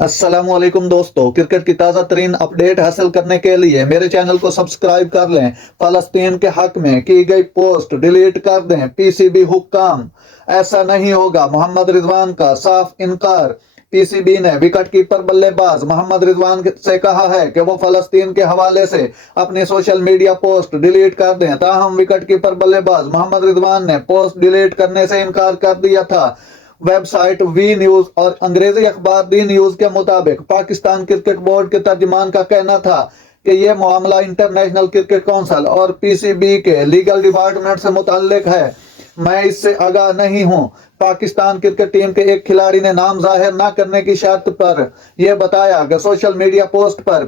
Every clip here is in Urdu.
السلام علیکم دوستو، کرکٹ کی تازہ ترین اپڈیٹ حاصل کرنے کے لیے میرے چینل کو سبسکرائب کر لیں۔ فلسطین کے حق میں کی گئی پوسٹ ڈیلیٹ کر دیں، پی سی بی حکام۔ ایسا نہیں ہوگا، محمد رضوان کا صاف انکار۔ پی سی بی نے وکٹ کیپر بلے باز محمد رضوان سے کہا ہے کہ وہ فلسطین کے حوالے سے اپنی سوشل میڈیا پوسٹ ڈیلیٹ کر دیں، تاہم وکٹ کیپر بلے باز محمد رضوان نے پوسٹ ڈیلیٹ کرنے سے انکار کر دیا تھا۔ ویب سائٹ وی نیوز اور انگریزی اخبار دی نیوز کے مطابق پاکستان کرکٹ بورڈ کے ترجمان کا کہنا تھا کہ یہ معاملہ انٹرنیشنل کرکٹ کونسل اور پی سی بی کے لیگل ڈپارٹمنٹ سے متعلق ہے۔ میں اس سے آگاہ نہیں ہوں۔ پاکستان کرکٹ ٹیم کے ایک کھلاڑی نے نام ظاہر نہ کرنے کی شرط پر یہ بتایا کہ سوشل میڈیا پوسٹ پر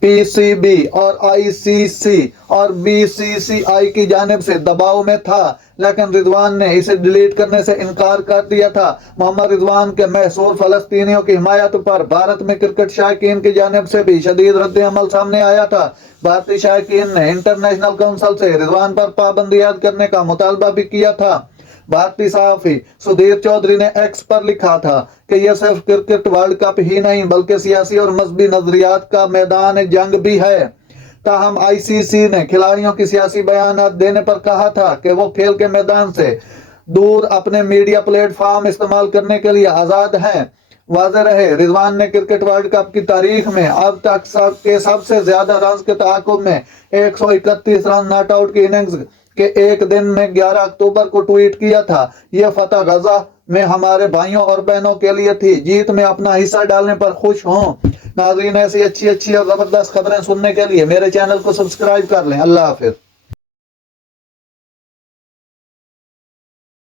پی سی بی اور آئی سی سی اور بی سی سی آئی کی جانب سے دباؤ میں تھا، لیکن رضوان نے اسے ڈیلیٹ کرنے سے انکار کر دیا تھا۔ محمد رضوان کے محصور فلسطینیوں کی حمایت پر بھارت میں کرکٹ شائقین کی جانب سے بھی شدید رد عمل سامنے آیا تھا۔ بھارتی شائقین نے انٹرنیشنل کونسل سے رضوان پر پابندی عائد کرنے کا مطالبہ بھی کیا تھا۔ بھارتی صحافی سدھیر چودھری نے ایکس پر لکھا تھا کہ یہ صرف کرکٹ ورلڈ کپ ہی نہیں بلکہ سیاسی اور مذہبی نظریات کا میدان جنگ بھی ہے۔ تاہم آئی سی سی نے کھلاڑیوں کی سیاسی بیانات دینے پر کہا تھا کہ وہ کھیل کے میدان سے دور اپنے میڈیا پلیٹ فارم استعمال کرنے کے لیے آزاد ہیں۔ واضح رہے، رضوان نے کرکٹ ورلڈ کپ کی تاریخ میں اب تک کے سب سے زیادہ رنز کے تعاقب میں 131 رن ناٹ آؤٹ کی اننگز کے ایک دن میں 11 اکتوبر کو ٹویٹ کیا تھا۔ یہ فتح غزہ میں ہمارے بھائیوں اور بہنوں کے لیے تھی، جیت میں اپنا حصہ ڈالنے پر خوش ہوں۔ ناظرین، ایسی اچھی اور زبردست خبریں سننے کے لیے میرے چینل کو سبسکرائب کر لیں۔ اللہ حافظ۔